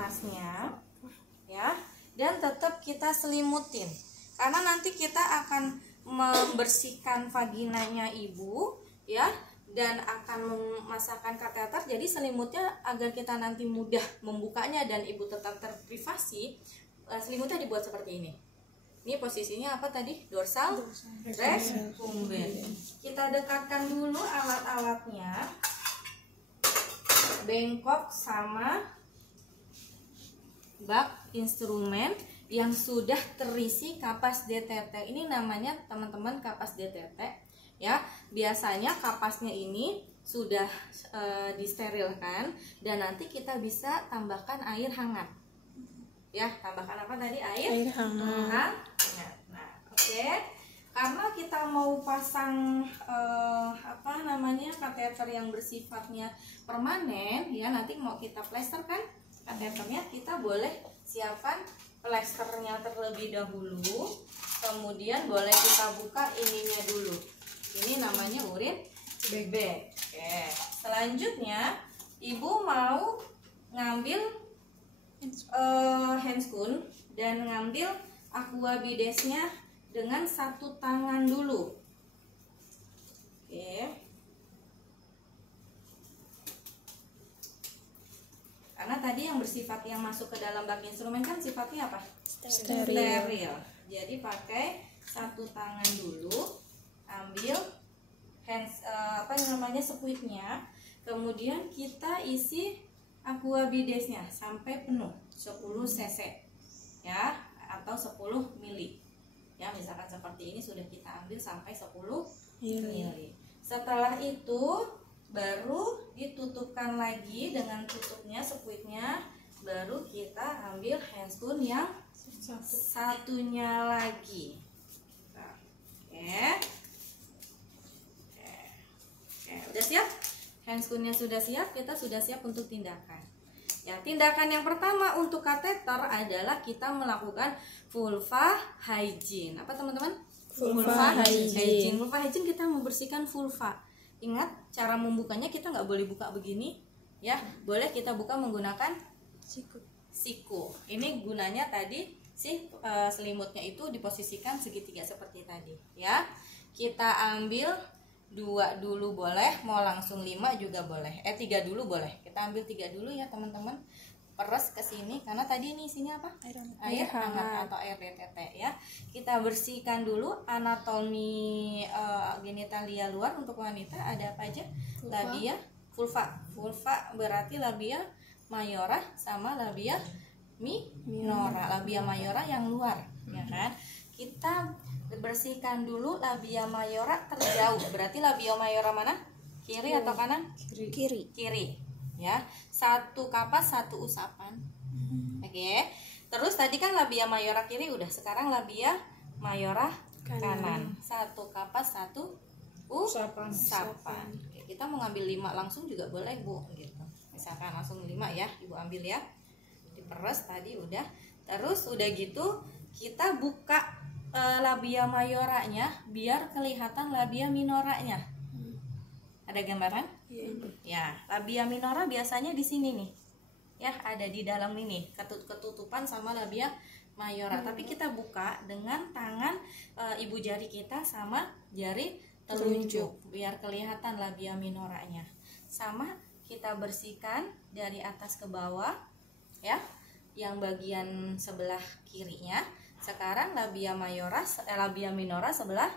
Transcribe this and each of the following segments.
atasnya ya, dan tetap kita selimutin karena nanti kita akan membersihkan vaginanya ibu ya, dan akan memasakkan kateter. Jadi selimutnya agar kita nanti mudah membukanya dan ibu tetap terprivasi, selimutnya dibuat seperti ini. Ini posisinya apa tadi? Dorsal recumbent. Kita dekatkan dulu alat-alatnya, bengkok sama bak instrumen yang sudah terisi kapas DTT. Ini namanya teman-teman kapas DTT ya. Biasanya kapasnya ini sudah disterilkan dan nanti kita bisa tambahkan air hangat. Ya, tambahkan apa tadi? Air hangat. Nah, oke. Karena kita mau pasang kateter yang bersifatnya permanen ya, nanti mau kita plester kan kateternya, kita boleh siapkan plesternya terlebih dahulu. Kemudian boleh kita buka ininya dulu. Ini namanya urin bag. Oke. Selanjutnya ibu mau ngambil handscoon dan ngambil aqua bidesnya dengan satu tangan dulu. Oke. Karena tadi yang bersifat yang masuk ke dalam bak instrumen kan sifatnya apa? Steril. Jadi pakai satu tangan dulu, ambil squidnya, kemudian kita isi aqua bidesnya sampai penuh 10 cc ya, atau 10 mili ya, misalkan seperti ini sudah kita ambil sampai 10 mili. Setelah itu baru ditutupkan lagi dengan tutupnya squidnya, baru kita ambil handscoon yang satunya lagi. Oke, udah siap? Handscoonnya sudah siap, kita sudah siap untuk tindakan. Ya, tindakan yang pertama untuk kateter adalah kita melakukan vulva hygiene. Apa teman-teman? Vulva hygiene. Vulva hygiene, kita membersihkan vulva. Ingat, cara membukanya kita nggak boleh buka begini, ya. Boleh kita buka menggunakan siku. Ini gunanya tadi selimutnya itu diposisikan segitiga seperti tadi, ya. Kita ambil 2 dulu boleh, mau langsung 5 juga boleh. 3 dulu boleh. Kita ambil 3 dulu ya teman-teman. Peres ke sini karena tadi ini isinya apa? Air hangat atau air DTT ya. Kita bersihkan dulu anatomi genitalia luar untuk wanita. Ada apa aja? Labia, vulva. Vulva berarti labia mayora sama labia minora. Labia mayora yang luar, ya kan? Kita bersihkan dulu labia mayora terjauh. Berarti labia mayora mana? Kiri atau kanan? Kiri. Ya. 1 kapas 1 usapan. Oke. Terus tadi kan labia mayora kiri udah, sekarang labia mayora kanan. 1 kapas 1 usapan. Oke, kita mau ngambil 5 langsung juga boleh, Bu, gitu. Misalkan langsung 5 ya, Ibu ambil ya. Diperes tadi udah. Terus udah gitu kita buka labia mayoranya biar kelihatan labia minoranya. Ada gambaran? Ya, labia minora biasanya di sini nih. Ya, ada di dalam ini, ketutupan sama labia mayora. Tapi kita buka dengan tangan ibu jari kita sama jari telunjuk biar kelihatan labia minoranya. Sama kita bersihkan dari atas ke bawah ya, yang bagian sebelah kirinya. Sekarang labia minora sebelah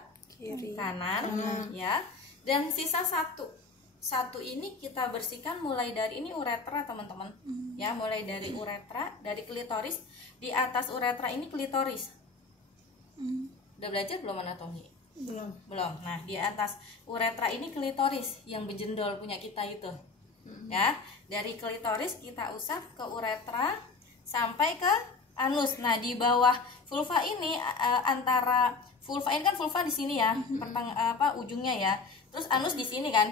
kanan ya. Dan sisa satu ini kita bersihkan mulai dari ini uretra teman-teman. Ya, mulai dari uretra, dari klitoris. Di atas uretra ini klitoris. Udah belajar belum anatomi? Belum. Nah, di atas uretra ini klitoris yang bejendol punya kita itu. Ya, dari klitoris kita usap ke uretra sampai ke anus. Nah, di bawah vulva ini antara vulva ini kan vulva di sini ya, ujungnya ya. Terus anus di sini kan.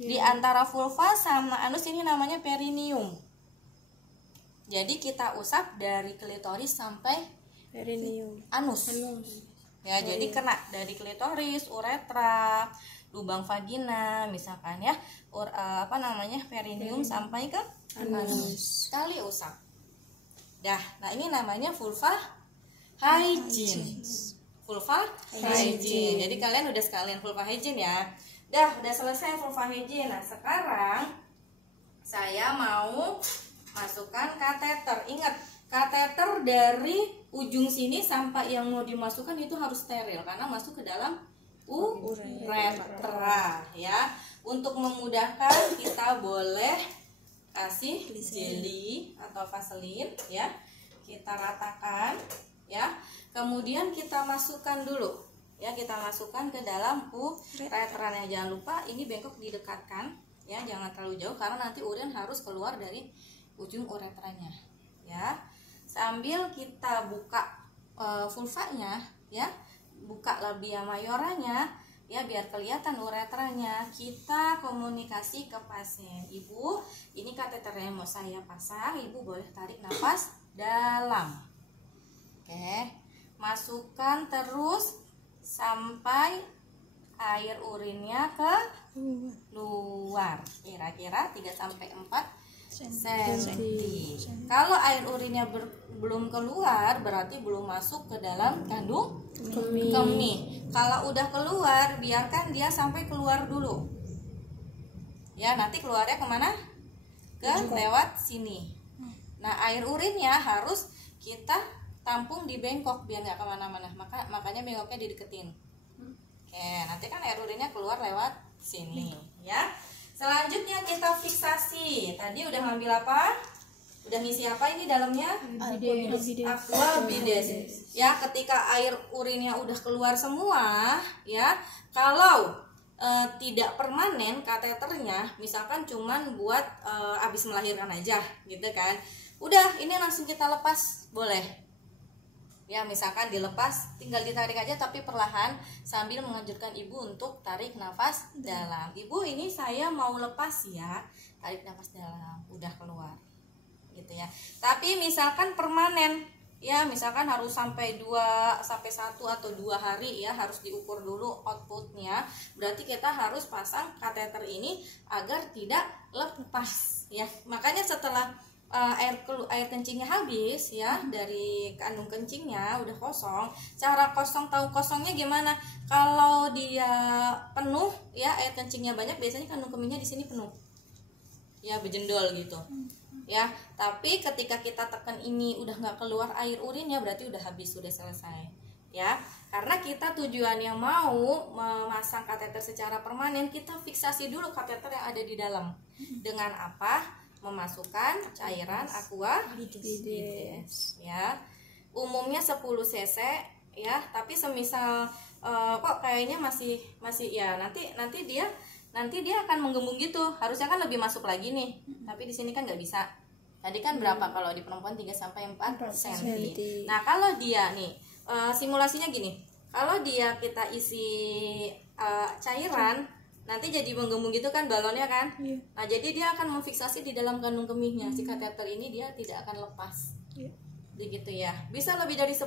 Di antara vulva sama anus ini namanya perineum. Jadi kita usap dari klitoris sampai anus. Ya, jadi kena dari klitoris, uretra, lubang vagina misalkan ya, perineum sampai ke anus. Sekali usap. Nah ini namanya vulva hygiene. Vulva hygiene. Jadi kalian udah sekalian vulva hygiene ya. Udah selesai vulva hygiene. Nah sekarang saya mau masukkan kateter. Ingat, kateter dari ujung sini sampai yang mau dimasukkan itu harus steril karena masuk ke dalam uretra ya. Untuk memudahkan kita boleh kasih jelly atau vaselin ya. Kita ratakan ya. Kemudian kita masukkan dulu ya, kita masukkan ke dalam uretranya. Jangan lupa ini bengkok didekatkan ya, jangan terlalu jauh karena nanti urin harus keluar dari ujung uretranya ya. Sambil kita buka vulvanya ya, buka labia majoranya ya biar kelihatan uretranya. Kita komunikasi ke pasien, ibu ini kateternya mau saya pasang, ibu boleh tarik nafas dalam. Oke, masukkan terus sampai air urinnya ke luar, kira-kira 3-4 cm. Kalau air urinnya belum keluar berarti belum masuk ke dalam kandung kemih. Kalau udah keluar biarkan dia sampai keluar dulu ya, nanti keluarnya kemana? Lewat sini. Nah air urinnya harus kita tampung di bengkok biar nggak kemana-mana, makanya bengkoknya dideketin. Oke, nanti kan air urinnya keluar lewat sini ya. Selanjutnya kita fiksasi. Tadi udah ngambil apa? Udah ngisi apa ini dalamnya? Aqua bides. Ya, ketika air urinnya udah keluar semua ya, kalau tidak permanen kateternya, misalkan cuman buat abis melahirkan aja gitu kan, udah ini langsung kita lepas boleh ya. Misalkan dilepas, tinggal ditarik aja tapi perlahan sambil menganjurkan ibu untuk tarik nafas dalam. Ibu ini saya mau lepas ya, tarik nafas dalam, udah keluar gitu ya. Tapi misalkan permanen ya, misalkan harus sampai 1 atau 2 hari ya, harus diukur dulu outputnya. Berarti kita harus pasang kateter ini agar tidak lepas ya. Makanya setelah air kencingnya habis ya, dari kandung kencingnya udah kosong. Cara tahu kosongnya gimana? Kalau dia penuh ya, air kencingnya banyak, biasanya kandung kemihnya di sini penuh ya, bejendol gitu ya. Tapi ketika kita tekan ini udah nggak keluar air urinnya, berarti udah habis, sudah selesai ya. Karena kita tujuan yang mau memasang kateter secara permanen, kita fiksasi dulu kateter yang ada di dalam. Dengan apa? Memasukkan cairan aqua bides ya. Umumnya 10 cc ya, tapi semisal kok kayaknya masih ya, nanti dia akan menggembung gitu. Harusnya kan lebih masuk lagi nih. Tapi di sini kan nggak bisa. Tadi kan berapa kalau di perempuan 3-4 cm. Nah, kalau dia nih simulasinya gini. Kalau dia kita isi cairan, nanti jadi menggembung gitu kan balonnya kan. Nah jadi dia akan memfiksasi di dalam kandung kemihnya. Si kateter ini dia tidak akan lepas begitu ya. Bisa lebih dari 10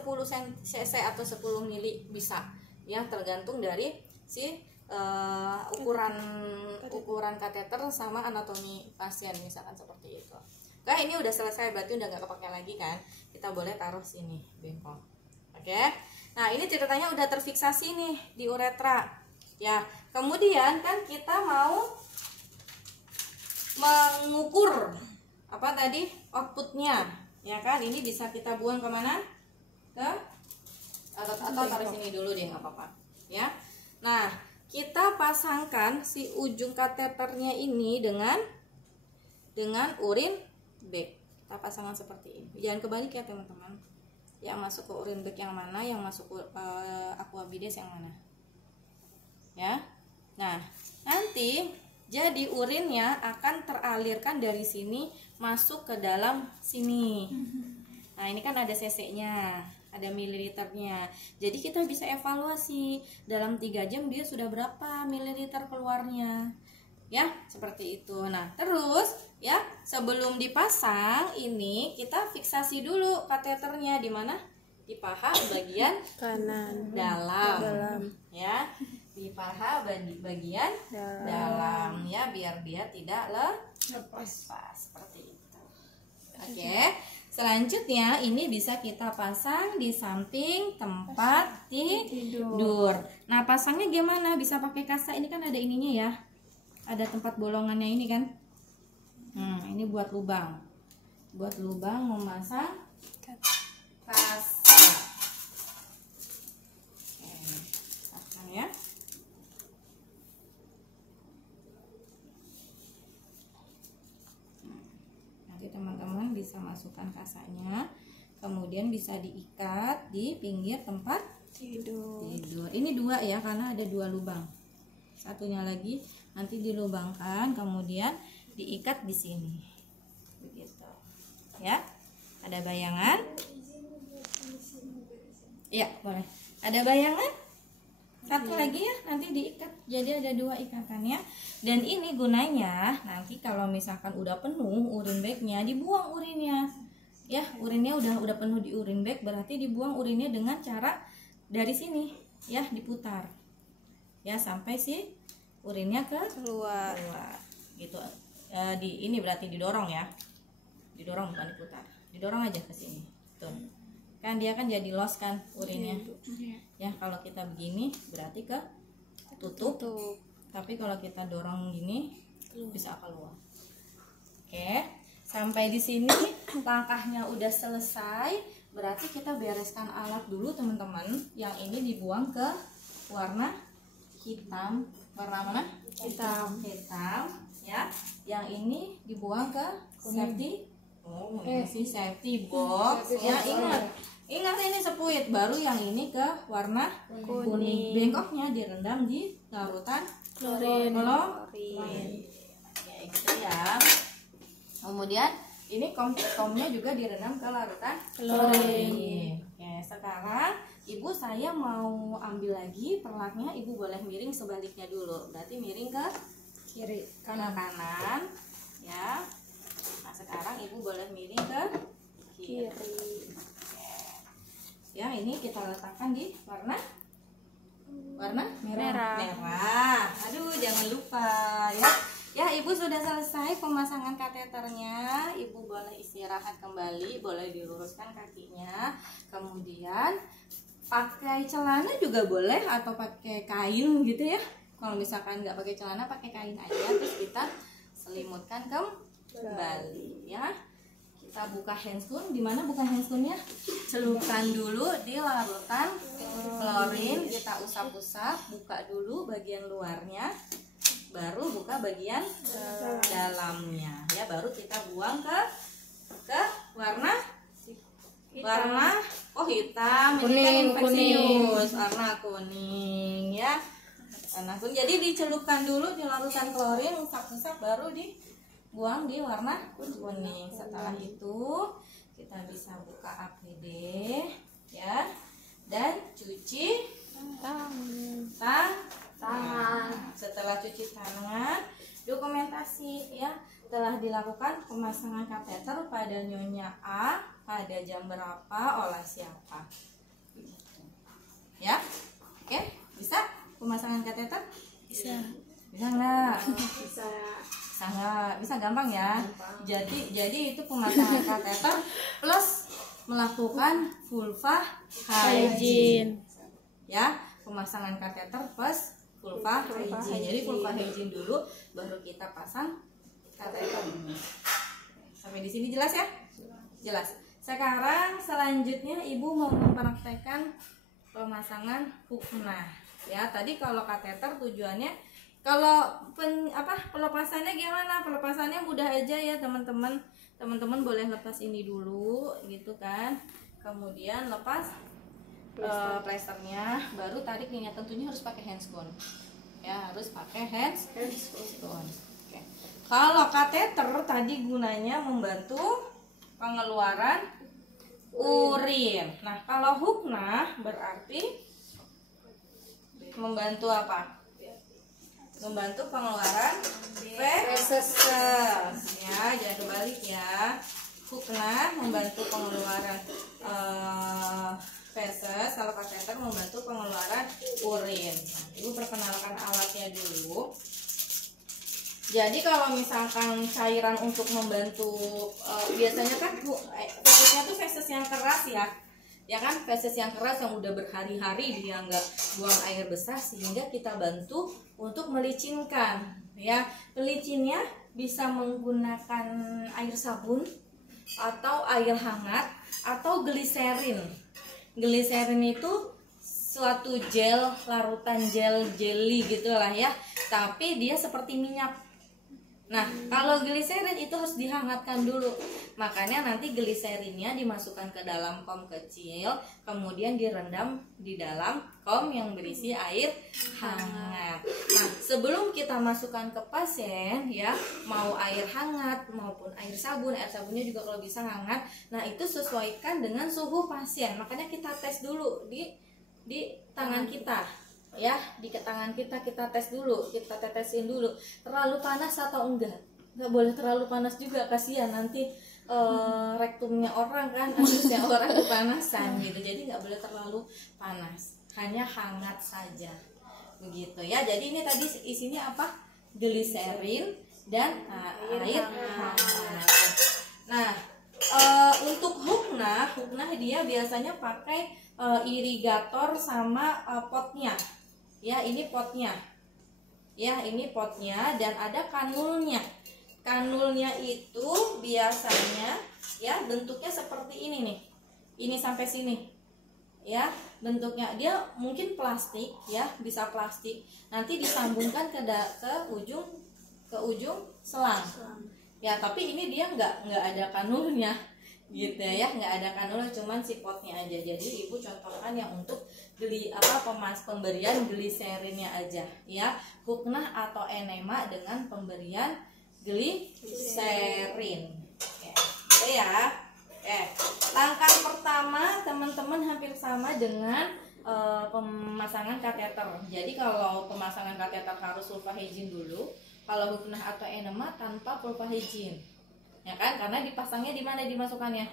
cc atau 10 mili bisa ya, tergantung dari si ukuran kateter sama anatomi pasien, misalkan seperti itu. Oke, ini udah selesai, berarti udah nggak kepake lagi kan. Kita boleh taruh sini bengkok. Oke, nah ini ceritanya udah terfiksasi nih di uretra ya. Kemudian kan kita mau mengukur apa tadi outputnya ya kan. Ini bisa kita buang kemana? Atau taruh sini dulu deh, nggak apa-apa ya. Nah kita pasangkan si ujung kateternya ini dengan urin bag. Kita pasangkan seperti ini, jangan kebalik ya teman-teman. Yang masuk ke urin bag yang mana, yang masuk ke aqua bides yang mana ya. Nah nanti jadi urinnya akan teralirkan dari sini masuk ke dalam sini. Nah ini kan ada cc-nya, ada mililiternya. Jadi kita bisa evaluasi dalam 3 jam dia sudah berapa mililiter keluarnya ya, seperti itu. Nah terus ya, sebelum dipasang ini kita fiksasi dulu kateternya di mana? Di paha bagian kanan dalam ya, di paha bagian dalam ya, biar dia tidak lepas seperti itu. Oke. Selanjutnya ini bisa kita pasang di samping tempat tidur. Nah, pasangnya gimana? Bisa pakai kasa, ini kan ada ininya ya. Ada tempat bolongannya ini kan. Ini buat lubang. Buat lubang memasang kasa. Oke, pasang ya. Teman-teman bisa masukkan kasanya, kemudian bisa diikat di pinggir tempat tidur. Ini 2 ya, karena ada 2 lubang. Satunya lagi nanti dilubangkan, kemudian diikat di sini. Begitu. Ya. Ada bayangan? Ya, boleh. Ada bayangan? Satu lagi ya, nanti diikat. Jadi ada 2 ikatannya. Dan ini gunanya nanti kalau misalkan udah penuh urin bagnya, dibuang urinnya. Ya, urinnya udah penuh di urin bag, berarti dibuang urinnya dengan cara dari sini, ya, diputar. Ya, sampai si urinnya keluar. Gitu. Ini berarti didorong ya. Didorong bukan diputar. Didorong aja ke sini. Tuh. Kan dia kan jadi los kan urinnya. Ya, kalau kita begini berarti ke tutup. Tapi kalau kita dorong gini bisa keluar. Oke, sampai di sini langkahnya udah selesai. Berarti kita bereskan alat dulu teman-teman. Yang ini dibuang ke warna hitam. Warna mana? Hitam ya. Yang ini dibuang ke safety. Safety box. Ya, ingat ini sepuit. Baru yang ini ke warna kuning. Bengkoknya direndam di larutan klorin. Kayak gitu ya. Kemudian ini komnya juga direndam ke larutan klorin. Oke, sekarang ibu saya mau ambil lagi perlaknya. Ibu boleh miring sebaliknya dulu. Berarti miring ke kiri, kanan ya. Nah, sekarang ibu boleh miring ke kiri. Ya, ini kita letakkan di warna merah. Aduh, jangan lupa ya. Ya, ibu sudah selesai pemasangan kateternya. Ibu boleh istirahat kembali, boleh diluruskan kakinya. Kemudian pakai celana juga boleh atau pakai kain gitu ya. Kalau misalkan nggak pakai celana, pakai kain aja, terus kita selimutkan kembali ya. Kita buka handscoon. Di mana buka handscoonnya? Celupkan dulu di larutan klorin. Kita usap-usap, buka dulu bagian luarnya, baru buka bagian dalamnya. Ya, baru kita buang ke warna hitam. Ini kan infeksius, warna kuning ya. Warna kuning. Jadi dicelupkan dulu di larutan klorin, usap-usap, baru dibuang di warna kuning. Setelah itu kita bisa buka APD ya, dan cuci tangan. Setelah cuci tangan, dokumentasi ya, telah dilakukan pemasangan kateter pada Nyonya A pada jam berapa, oleh siapa. Ya, oke, bisa pemasangan kateter? Bisa nggak? Bisa gampang ya. Jadi itu pemasangan kateter plus melakukan vulva hygiene. Ya, pemasangan kateter plus vulva hygiene. Jadi vulva hygiene dulu, baru kita pasang kateter. Sampai di sini jelas ya? Jelas. Sekarang selanjutnya ibu mau mempraktekkan pemasangan huknah. Ya, tadi kalau kateter tujuannya, kalau pelepasannya gimana? Pelepasannya mudah aja ya teman-teman. Teman-teman boleh lepas ini dulu gitu kan. Kemudian lepas plesternya, baru tarik nih. Tentunya harus pakai handscoon. Ya, harus pakai handscoon. Oke. Kalau kateter tadi gunanya membantu pengeluaran urin. Nah, kalau huknah berarti membantu apa? Membantu pengeluaran feses. Ya, jangan kebalik ya. Huknah membantu pengeluaran feses. Kalau kateter membantu pengeluaran urin. Nah, ibu perkenalkan alatnya dulu. Jadi kalau misalkan cairan untuk membantu biasanya kan feses fesesnya tuh feses yang keras ya. Ya kan, feses yang keras yang udah berhari-hari dia nggak buang air besar, sehingga kita bantu untuk melicinkan ya. Pelicinnya bisa menggunakan air sabun atau air hangat atau gliserin. Gliserin itu suatu gel, larutan gel jelly gitulah ya, tapi dia seperti minyak. Nah, kalau gliserin itu harus dihangatkan dulu. Makanya nanti gliserinnya dimasukkan ke dalam kom kecil, kemudian direndam di dalam kom yang berisi air hangat. Nah, sebelum kita masukkan ke pasien ya, mau air hangat maupun air sabunnya juga kalau bisa hangat. Nah, itu sesuaikan dengan suhu pasien. Makanya kita tes dulu di tangan kita. Ya, di tangan kita tes dulu, kita tetesin dulu terlalu panas atau enggak. Nggak boleh terlalu panas juga, kasihan nanti rektumnya orang kan, anusnya orang kepanasan gitu. Jadi nggak boleh terlalu panas, hanya hangat saja begitu ya. Jadi ini tadi isinya apa? Gliserin dan air hangat. Nah, untuk huknah dia biasanya pakai irigator sama potnya. Ya, ini potnya. Ya, ini potnya dan ada kanulnya. Kanulnya itu biasanya ya bentuknya seperti ini nih. Ini sampai sini. Ya, bentuknya dia mungkin plastik ya, bisa plastik. Nanti disambungkan ke ujung selang. Ya, tapi ini dia nggak ada kanulnya. Gitu ya, nggak ada kanul, cuman si potnya aja. Jadi ibu contohkan yang untuk pemberian gliserinnya aja ya, huknah atau enema dengan pemberian gliserin. Oke ya. Langkah pertama teman-teman hampir sama dengan pemasangan kateter. Jadi kalau pemasangan kateter harus sulfahygin dulu, kalau huknah atau enema tanpa sulfahygin. Ya kan, karena dipasangnya di mana dimasukkannya?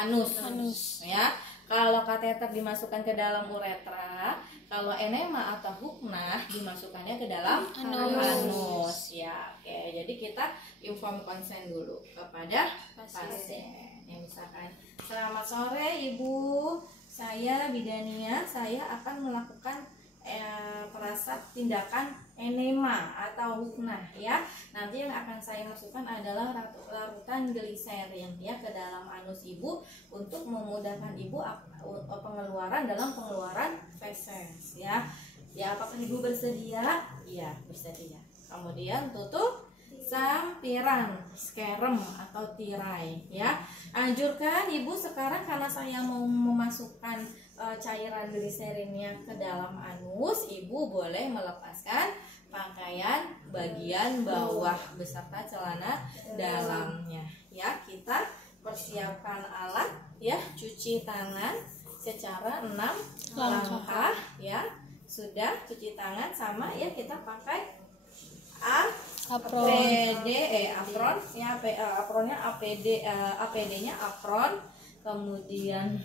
Anus. Ya. Kalau kateter dimasukkan ke dalam uretra, kalau enema atau huknah dimasukkannya ke dalam anus. Ya, oke. Jadi kita inform konsen dulu kepada pasien. Ya, misalkan, selamat sore Ibu, saya Bidania, saya akan melakukan tindakan enema atau huknah ya. Nanti yang akan saya masukkan adalah larutan gliserin ya ke dalam anus ibu untuk memudahkan ibu dalam pengeluaran feses ya. Ya, apakah ibu bersedia? Iya, bersedia. Kemudian tutup sampiran, skerem atau tirai ya. Anjurkan ibu sekarang, karena saya mau memasukkan cairan gliserinnya ke dalam anus, ibu boleh melepaskan pakaian bagian bawah beserta celana dalamnya ya. Kita persiapkan alat ya, cuci tangan secara 6 langkah ya. Sudah cuci tangan sama ya, kita pakai apron ya, apronnya APD-nya apron, kemudian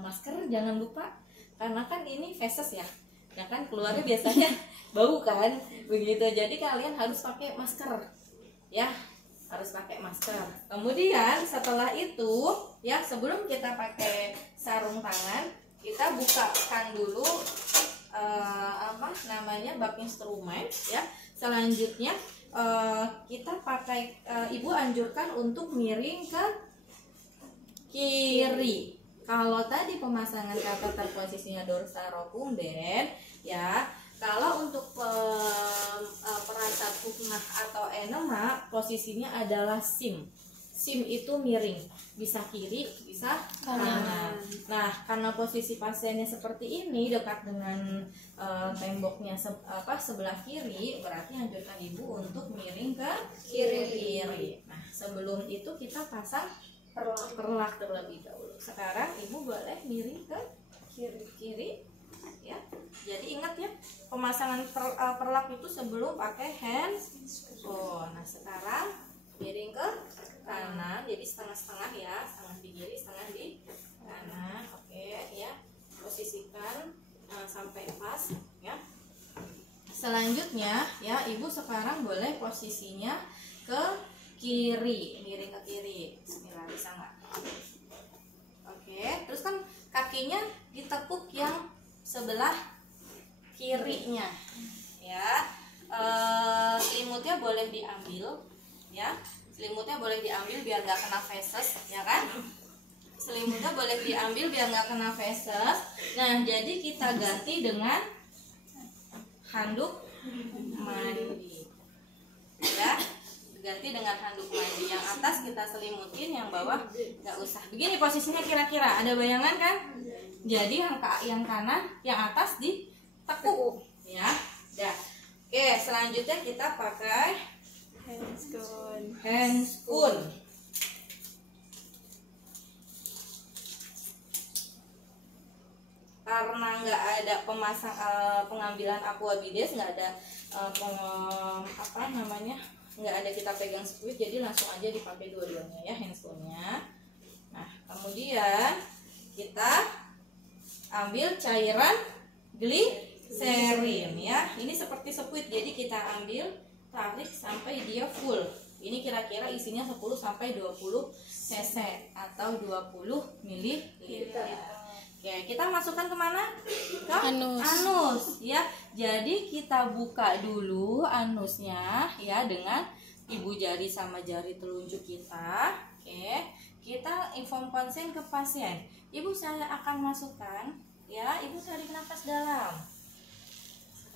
masker jangan lupa, karena kan ini feses ya kan keluarnya biasanya bau kan begitu. Jadi kalian harus pakai masker ya, harus pakai masker. Kemudian setelah itu ya, sebelum kita pakai sarung tangan, kita bukakan dulu bak instrumen ya. Selanjutnya kita pakai, ibu anjurkan untuk miring ke kiri. Kalau tadi pemasangan kateter posisinya dorsarokumben ya. Kalau untuk perasat huknah atau enema posisinya adalah sim. Sim itu miring, bisa kiri, bisa kanan. Nah, karena posisi pasiennya seperti ini dekat dengan temboknya sebelah kiri, berarti anjurkan ibu untuk miring ke kiri. Nah, sebelum itu kita pasang perlak terlebih dahulu. Sekarang ibu boleh miring ke kiri ya. Jadi ingat ya, pemasangan perlak itu sebelum pakai handphone. Nah, sekarang miring ke kanan, jadi setengah-setengah ya, setengah di kiri, setengah di kanan. Oke ya, posisikan sampai pas ya. Selanjutnya ya, ibu sekarang boleh posisinya ke kiri, miring ke kiri. Bismillah, bisa nggak? sebelah kirinya ya. Selimutnya boleh diambil ya, selimutnya boleh diambil biar nggak kena feses ya kan, selimutnya boleh diambil biar nggak kena feses. Nah, jadi kita ganti dengan handuk mandi ya, ganti dengan handuk mandi. Yang atas kita selimutin, yang bawah nggak usah. Begini posisinya kira-kira, ada bayangan kan? Jadi yang kanan, yang atas ditekuk ya. Dah. Oke, selanjutnya kita pakai handscoon. Karena nggak ada pengambilan aquabides, nggak ada nggak ada kita pegang squid, jadi langsung aja dipakai dua-duanya ya handscoonnya. Nah, kemudian kita ambil cairan gliserin ya. Ini seperti squid, jadi kita ambil, tarik sampai dia full. Ini kira-kira isinya 10 sampai 20 cc atau 20 ml. Oke, kita masukkan kemana? Ke anus ya. Jadi kita buka dulu anusnya ya dengan ibu jari sama jari telunjuk kita. Oke, kita inform konsen ke pasien. Ibu, saya akan masukkan ya. Ibu tarik nafas dalam.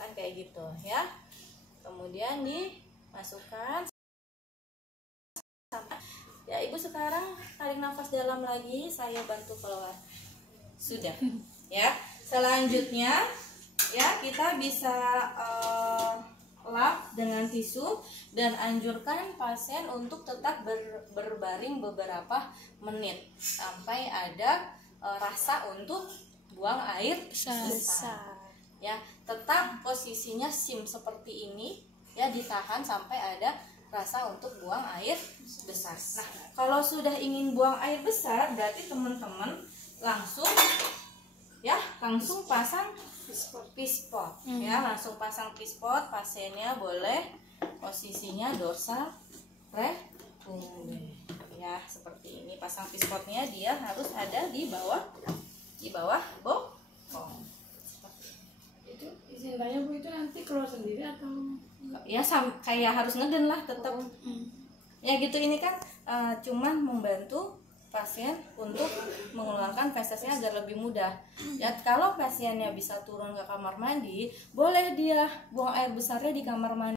Kan kayak gitu ya. Kemudian dimasukkan. Ya, ibu sekarang tarik nafas dalam lagi. Saya bantu keluar. Sudah ya. Selanjutnya ya, kita bisa lap dengan tisu dan anjurkan pasien untuk tetap berbaring beberapa menit sampai ada rasa untuk buang air besar. Ya, tetap posisinya sim seperti ini ya, ditahan sampai ada rasa untuk buang air besar. Nah, kalau sudah ingin buang air besar, berarti teman-teman langsung pasang pispot ya, langsung pasang pispot. Pasiennya boleh posisinya dorsal rectum ya, seperti ini. Pasang pispotnya dia harus ada di bawah bokong. Itu istilahnya Bu, itu nanti keluar sendiri atau ya kayak harus ngeden lah tetap ya gitu. Ini kan cuman membantu pasien untuk mengeluarkan fesesnya agar lebih mudah ya. Kalau pasiennya bisa turun ke kamar mandi, boleh dia buang air besarnya di kamar mandi.